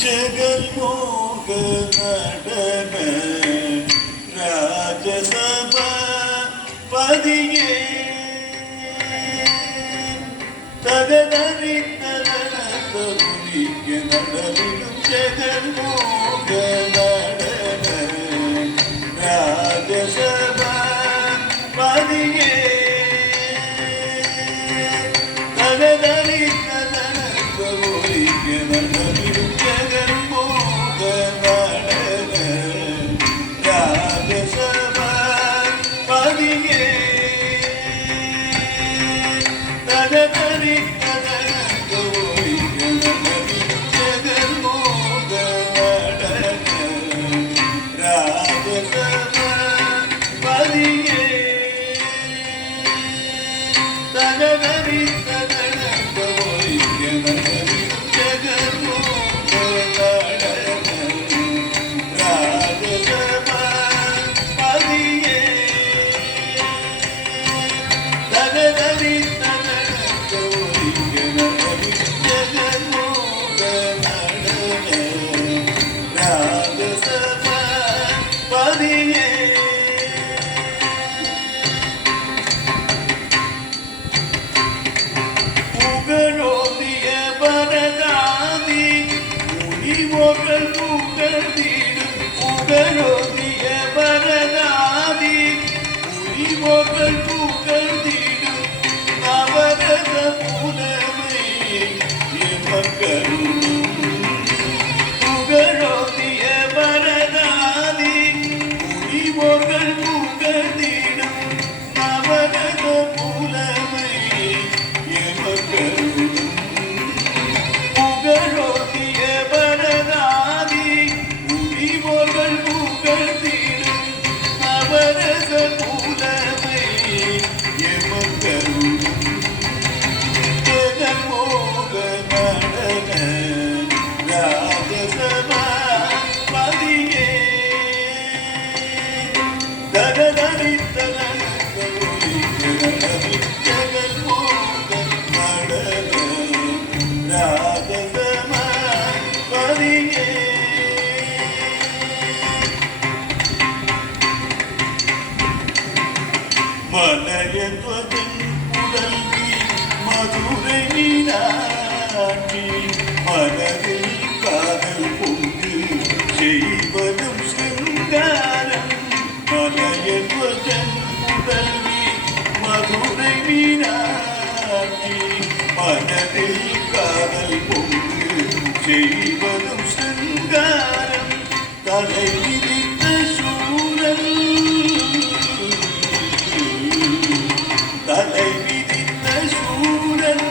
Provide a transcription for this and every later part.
ஜெகன்மோக நடன ராஜசப பதியே தகதரித்த நடத்தமுடிக்க நடலிடும் ஜெகன்மோக நடன ராஜசப பதியே தகதரித்த நடத்தமுடிக்க நடலிடும் ஜெகன்மோக நடன ராஜசப பதியே மனதில் காதல் பொங்கு செய்வதும் சிங்காரம் மலையன் முதல்வி மதுரை மீனாட்சி மனதில் காதல் பொங்கு செய்வதும் சிங்காரம் தலை விதித்த சூழல் தலை விதித்த சூழல்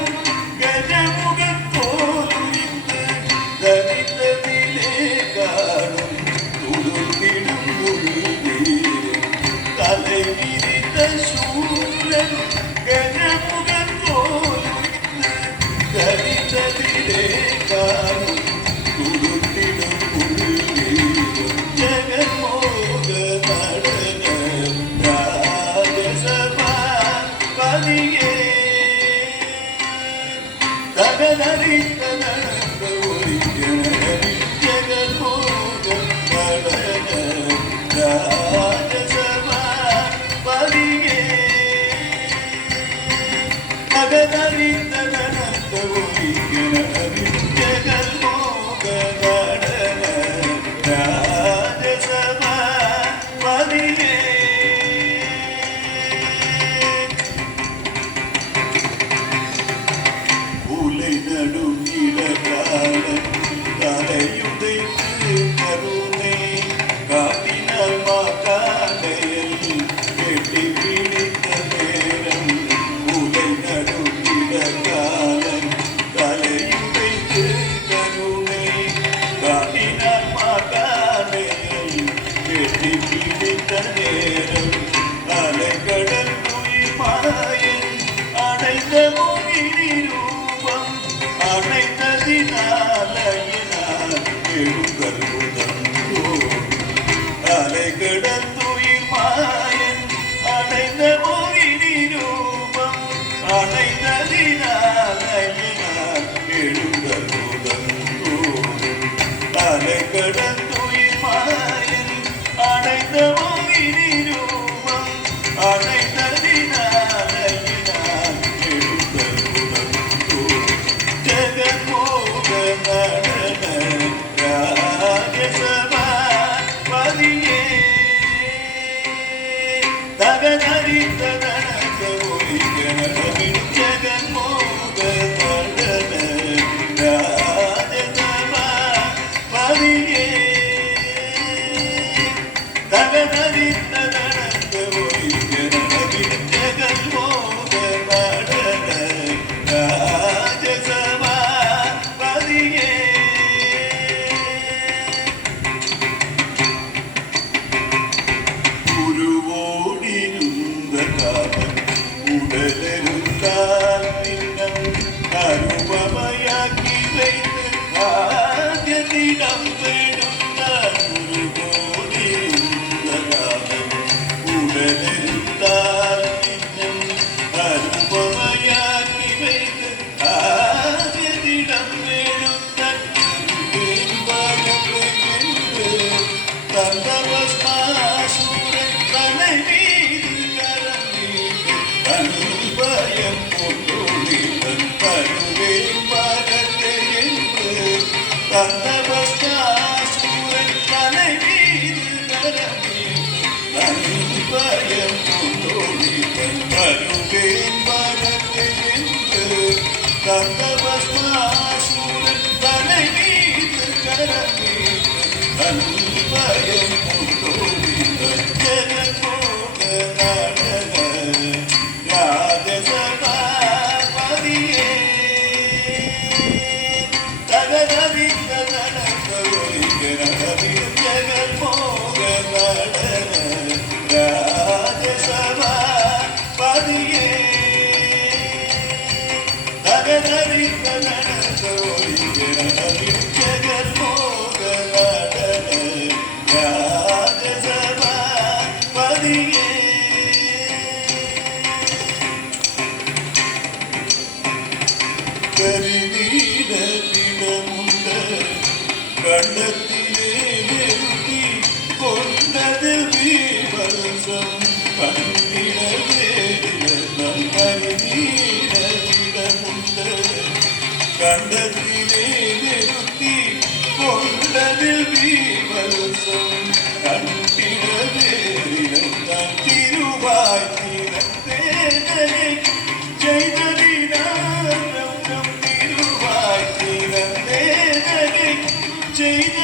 நடுங்கிட ഉടലെടുത്താൽ നിന്നം അരുമമയാക്കി வைத்து ആദ്യദിനം വേടുന്ന ഒരു കോടിയുള്ളതാനം ഉടലെടുത്താൽ നിന്നം അരുമമയാക്കി வைத்து ആദ്യദിനം വേടുന്ന തന്തവസ്മാസൂരൻ തலை மீது கரம் நீட்டு அன்பயம் கொண்டொழிவன் பருவேன் மகத்தை என்று தந்தவஸ்தாசூரன் தலை மீது கரம் நீட்டு அன்பயம் கொண்டொழிவன் பருவேன் மகத்தை என்று தந்தவஸ்தாசூரன் தலை மீது கரம் நீட்டு அன்பயம் கொண்டொழிவன் ஜெகமோக நடன ராஜசபாபதியே தகதவிந்த நடனகொழிகரவின் ஜெகமோக நடன ராஜசபாபதியே தகதவிந்த நடனகொழிகரவின் ஜெகமோக நடன ராஜசபாபதியே കരിനീല ദിനമുണ്ട് കണ്ടത്തിലെ എഴുതി കൊണ്ടത് വിവസം കണ്ടിടവേദിനം കരിനീല ദിനമുണ്ട് കണ്ടത്തിലെ എഴുതി കൊണ്ടത് വിവസം കണ്ടിടവേദിനം തിരുവായി തിരത്തേനെ ചെയ്തതിനാ ചെയ്ത